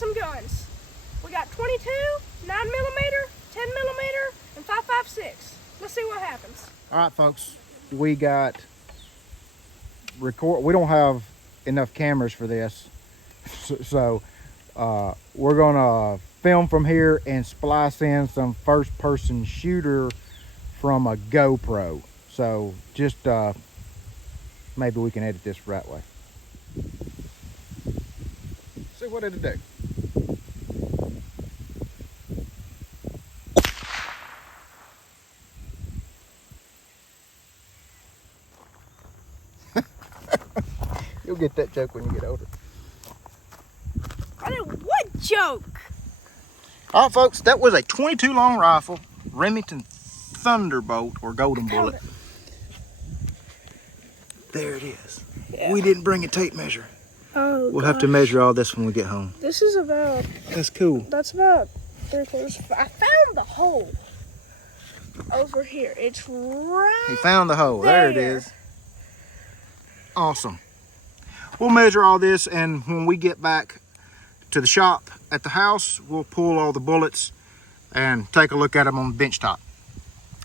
some guns. We got 22, 9mm, 10mm, and 5.56. Let's see what happens. All right, folks. We got we don't have enough cameras for this, so we're gonna film from here and splice in some first-person shooter from a GoPro. So just maybe we can edit this the right way. See, what did it do? You'll get that joke when you get older. What joke? All right, folks, that was a 22 long rifle, Remington Thunderbolt or Golden Bullet. There it is. Yeah. We didn't bring a tape measure. Oh, we'll have to measure all this when we get home. This is about... That's cool. That's about 3/4. I found the hole over here. It's right He found the hole. There it is. Awesome. We'll measure all this, and when we get back to the shop at the house, we'll pull all the bullets and take a look at them on the bench top.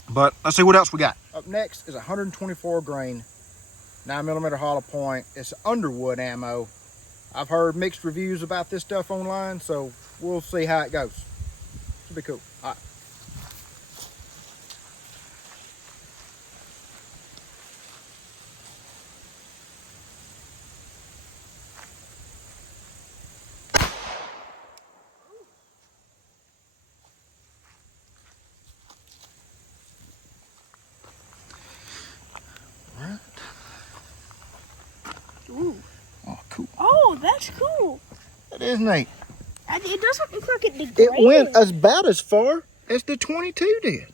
But let's see what else we got. Up next is 124 grain 9mm hollow point. It's Underwood ammo. I've heard mixed reviews about this stuff online, so we'll see how it goes. Should be cool. All right. Ooh. Oh, cool. Oh, that's cool. That is neat. It doesn't look like it degraded. It went about as far as the 22 did.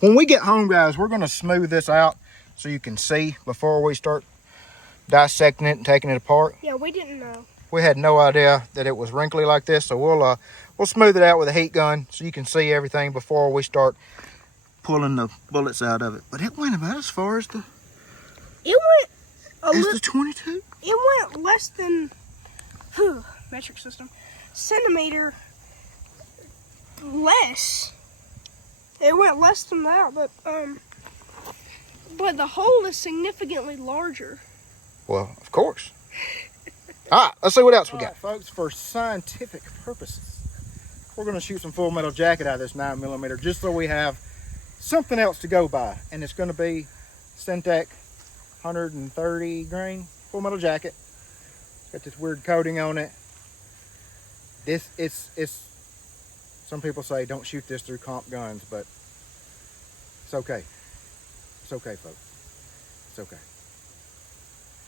When we get home, guys, we're going to smooth this out so you can see before we start dissecting it and taking it apart. Yeah, we didn't know. We had no idea that it was wrinkly like this, so we'll smooth it out with a heat gun so you can see everything before we start pulling the bullets out of it. But it went about as far as the... It went... the 22? It went less than, metric system, centimeter less. It went less than that, but the hole is significantly larger. Well, of course. All right, let's see what else we got. Right, folks, for scientific purposes, we're going to shoot some full metal jacket out of this 9mm just so we have something else to go by. And it's going to be Syntec 130 grain full metal jacket. Got this weird coating on it. It's some people say don't shoot this through comp guns, but it's okay. It's okay, folks. It's okay.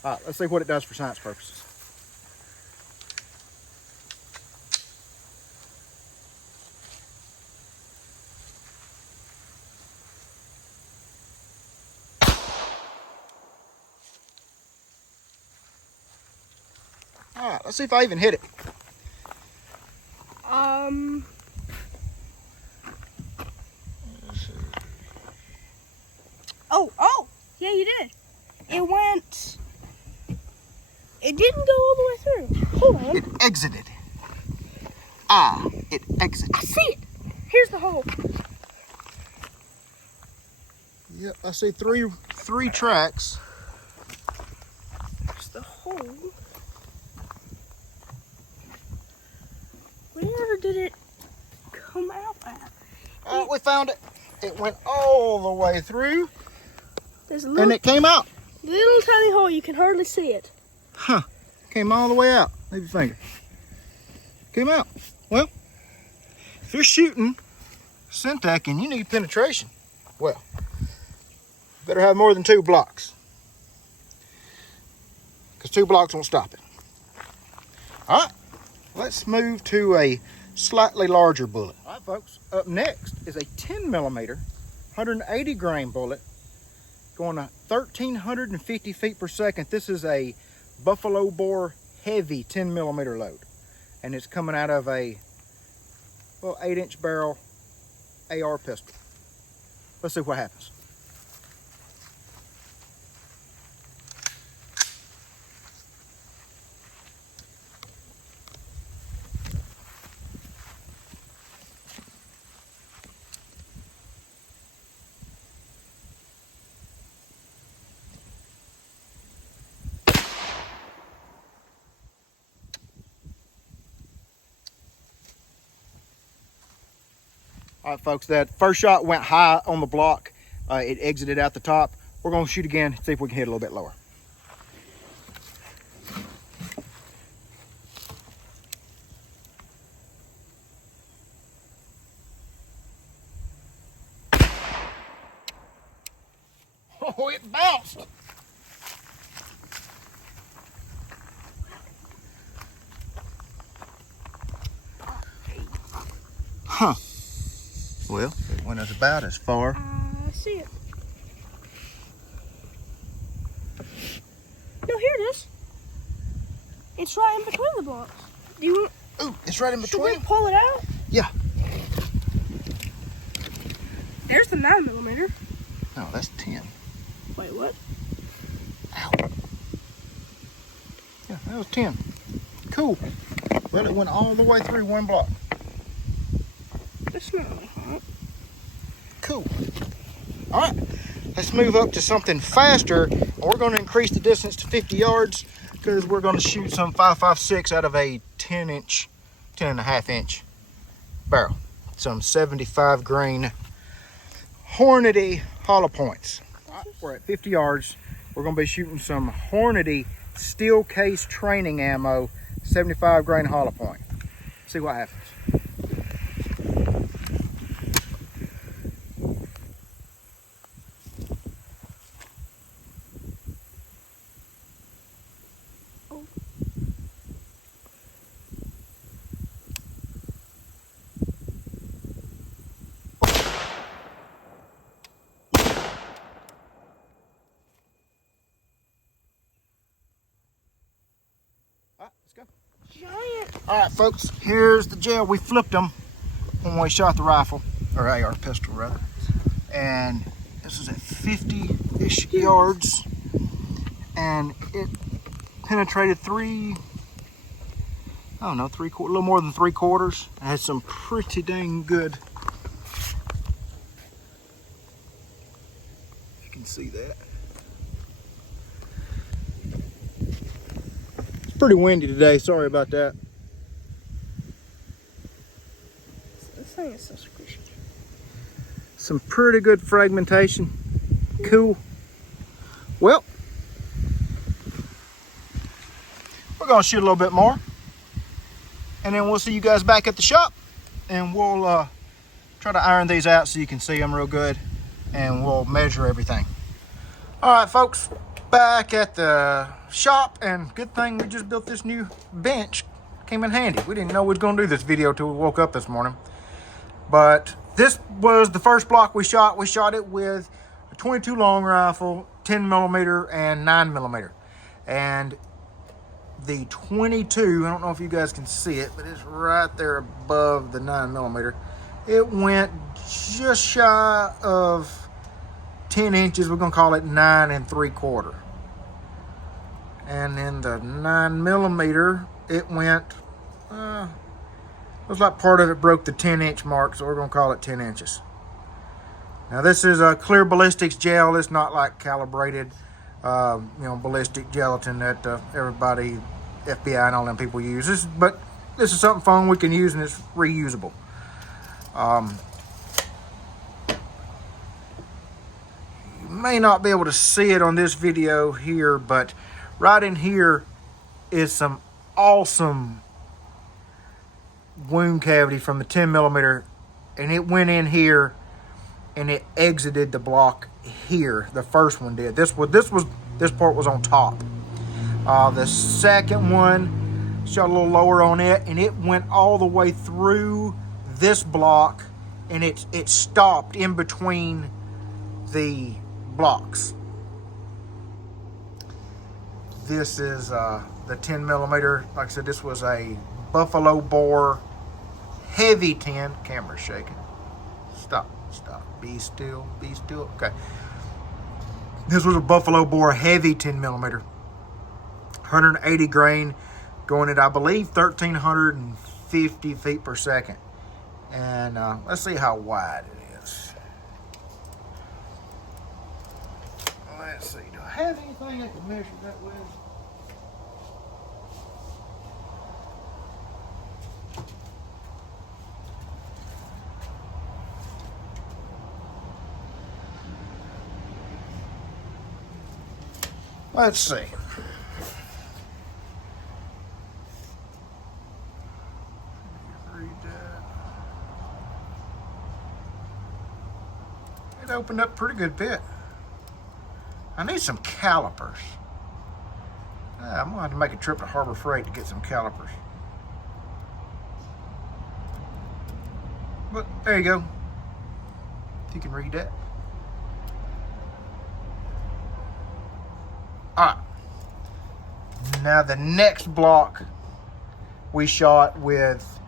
All right, let's see what it does for science purposes. All right, let's see if I even hit it. Oh, yeah, you did. It didn't go all the way through. Hold on. It exited. It exited. I see it. Here's the hole. Yep, I see three tracks. There's the hole. Where did it come out at? We found it. It went all the way through. There's a and it came out. Little tiny hole. You can hardly see it. Huh. Came all the way out. Leave your finger. Came out. Well, if you're shooting Syntec and you need penetration, well, better have more than 2 blocks. Because 2 blocks won't stop it. All right. Let's move to a slightly larger bullet. All right, folks. Up next is a 10mm, 180 grain bullet going at 1,350 feet per second. This is a buffalo bore heavy 10mm load. And it's coming out of a 8-inch barrel AR pistol. Let's see what happens. All right, folks, that first shot went high on the block. It exited out the top. We're gonna shoot again, see if we can hit a little bit lower. Oh, it bounced. Huh. Well, it went about as far. I see it. No, here it is. It's right in between the blocks. Do you? Ooh, it's right in between. Should we pull it out? Yeah. There's the 9mm. No, that's 10. Wait, what? Ow. Yeah, that was 10. Cool. Well, it went all the way through one block. It's not really hot. Cool. All right, let's move up to something faster. We're going to increase the distance to 50 yards because we're going to shoot some 5.56 out of a 10.5 inch barrel. Some 75 grain Hornady hollow points. All right, we're at 50 yards. We're going to be shooting some Hornady steel case training ammo, 75 grain hollow point. See what happens. All right, let's go. Giant. All right, folks, here's the gel. We flipped them when we shot the rifle, or AR pistol rather. And this is at 50-ish yards. And it penetrated a little more than 3/4. It had some pretty dang good. You can see that. It's pretty windy today. Sorry about that. This thing is so squishy. Some pretty good fragmentation. Cool. Well, we're gonna shoot a little bit more, and then we'll see you guys back at the shop, and we'll try to iron these out so you can see them real good, and we'll measure everything. All right, folks, back at the shop, and good thing we just built this new bench. Came in handy. We didn't know we was gonna do this video till we woke up this morning, but this was the first block we shot. We shot it with a 22 long rifle, 10mm and 9mm, and the 22, I don't know if you guys can see it, but it's right there above the 9mm. It went just shy of 10 inches. We're gonna call it 9 3/4. And then the 9mm, it went, it was like part of it broke the 10-inch mark, so we're gonna call it 10 inches. Now this is a clear ballistics gel. It's not like calibrated, ballistic gelatin that everybody, FBI and all them people use. But this is something fun we can use, and it's reusable. You may not be able to see it on this video here, but right in here is some awesome wound cavity from the 10mm, and it went in here and it exited the block here. The first one did. This part was on top. The second one shot a little lower on it, and it went all the way through this block, and it stopped in between the blocks. This is the 10mm. Like I said, this was a buffalo bore heavy 10. Camera's shaking. Stop. Be still. Okay. This was a buffalo bore heavy 10mm. 180 grain, going at, I believe, 1,350 feet per second. And let's see how wide it is. Let's see. Do I have anything I can measure that with? Let's see. It opened up pretty good bit. I need some calipers. I'm gonna have to make a trip to Harbor Freight to get some calipers. But there you go. If you can read that. All right. Now the next block we shot with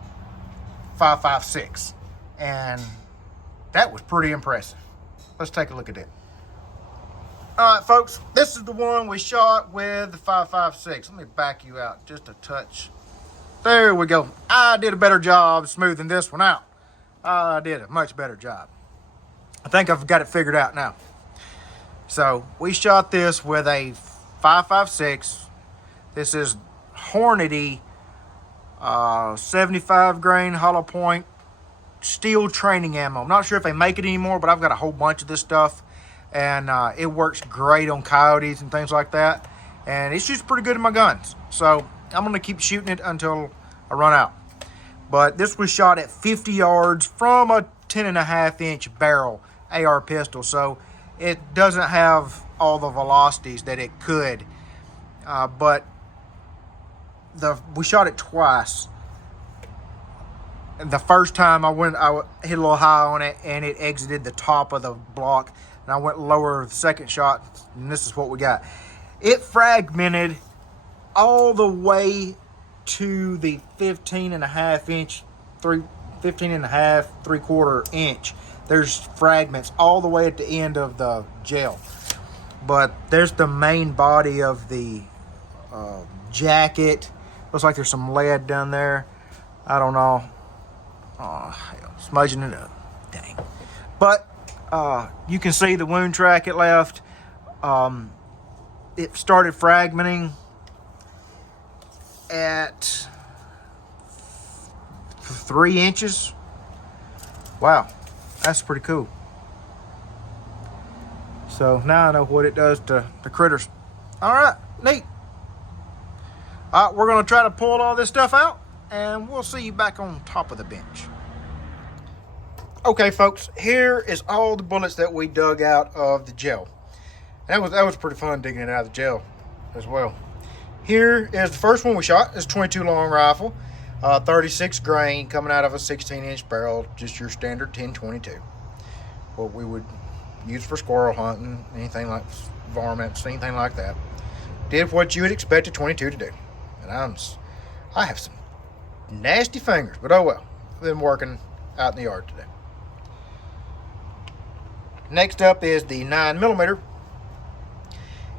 5.56, and that was pretty impressive. Let's take a look at it. All right, folks, this is the one we shot with the 5.56. Let me back you out just a touch. There we go. I did a better job smoothing this one out. I did a much better job. I think I've got it figured out now. So we shot this with a 5.56. This is Hornady 75 grain hollow point steel training ammo. I'm not sure if they make it anymore, but I've got a whole bunch of this stuff, and it works great on coyotes and things like that, and it shoots pretty good in my guns. So I'm going to keep shooting it until I run out. But this was shot at 50 yards from a 10.5 inch barrel AR pistol, so it doesn't have all the velocities that it could, but we shot it twice. The first time I hit a little high on it, and it exited the top of the block, and I went lower the second shot, and this is what we got. It fragmented all the way to the 15.5 inch, 15.5 3/4 inch. There's fragments all the way at the end of the gel, but there's the main body of the jacket. Looks like there's some lead down there. I don't know. Oh, hell, smudging it up. Dang. But you can see the wound track it left. It started fragmenting at 3 inches. Wow, that's pretty cool. So now I know what it does to the critters. All right, neat. All right, we're going to try to pull all this stuff out, and we'll see you back on top of the bench. Okay, folks, here is all the bullets that we dug out of the gel. That was pretty fun digging it out of the gel as well. Here is the first one we shot. It's a 22 long rifle, 36 grain, coming out of a 16 inch barrel, just your standard 10-22. What we would use for squirrel hunting, anything like varmints, anything like that. Did what you would expect a 22 to do. And I have some nasty fingers, but oh well. I've been working out in the yard today. Next up is the 9mm,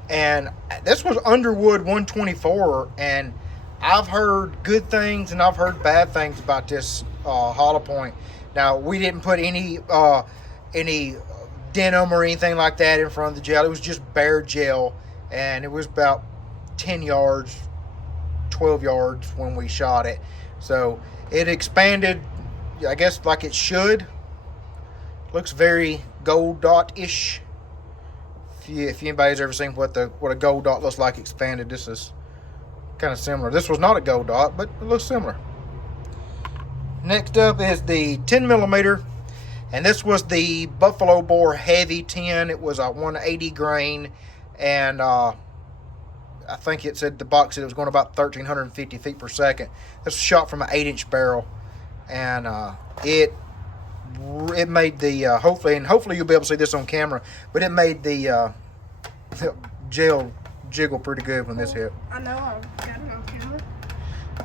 and this was Underwood 124, and I've heard good things and I've heard bad things about this hollow point. Now, we didn't put any denim or anything like that in front of the gel. It was just bare gel, and it was about 10 yards, 12 yards when we shot it. So it expanded, I guess, like it should. Looks very gold dot-ish. If anybody's ever seen what a gold dot looks like expanded, this is kind of similar. This was not a gold dot, but it looks similar. Next up is the 10mm, and this was the Buffalo Bore Heavy 10. It was a 180 grain, and I think it said the box said it was going about 1,350 feet per second. This was shot from an 8-inch barrel, and it made the hopefully you'll be able to see this on camera, but it made the gel jiggle pretty good when this hit. I know, I've got it on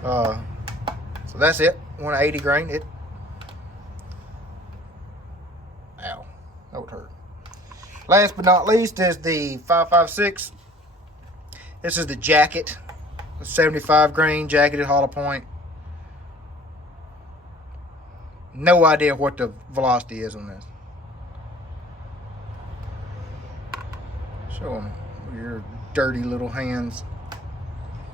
camera. So that's it, 180 grain. Ow, that would hurt. Last but not least is the 5.56. This is the jacket, 75 grain jacketed hollow point. No idea what the velocity is on this. Show them your dirty little hands.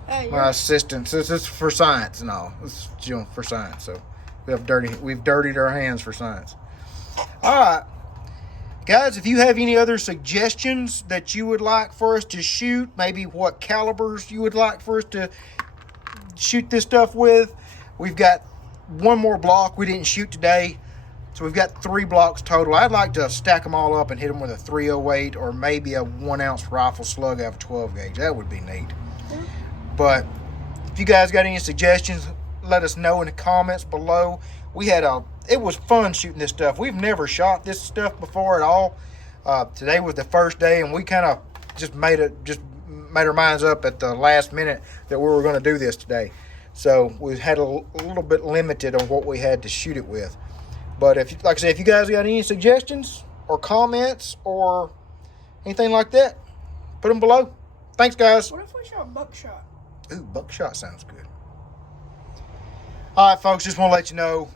Hey, My assistants. This is for science and all. This is for science. So we've dirtied our hands for science. All right. Guys, if you have any other suggestions that you would like for us to shoot, maybe what calibers you would like for us to shoot this stuff with, we've got one more block we didn't shoot today. So we've got 3 blocks total. I'd like to stack them all up and hit them with a 308 or maybe a 1 ounce rifle slug out of a 12 gauge. That would be neat. But if you guys got any suggestions, let us know in the comments below. It was fun shooting this stuff. We've never shot this stuff before at all. Today was the first day, and we kind of just made our minds up at the last minute that we were going to do this today. So we had a little bit limited on what we had to shoot it with. But like I said, if you guys got any suggestions or comments or anything like that, put them below. Thanks, guys. What if we shot buckshot? Ooh, buckshot sounds good. All right, folks, just want to let you know,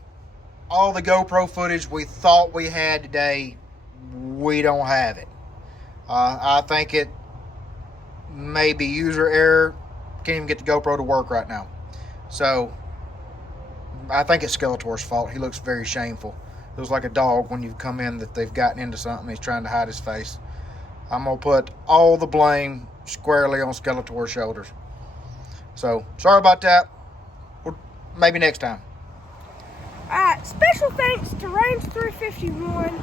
all the GoPro footage we thought we had today, we don't have it. I think it may be user error. Can't even get the GoPro to work right now. So I think it's Skeletor's fault. He looks very shameful. It was like a dog when you come in that they've gotten into something. He's trying to hide his face. I'm going to put all the blame squarely on Skeletor's shoulders. So, sorry about that. Maybe next time. Alright, special thanks to Range 351.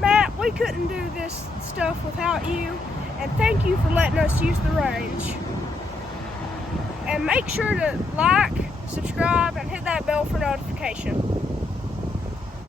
Matt, we couldn't do this stuff without you. And thank you for letting us use the range. And make sure to like, subscribe, and hit that bell for notification.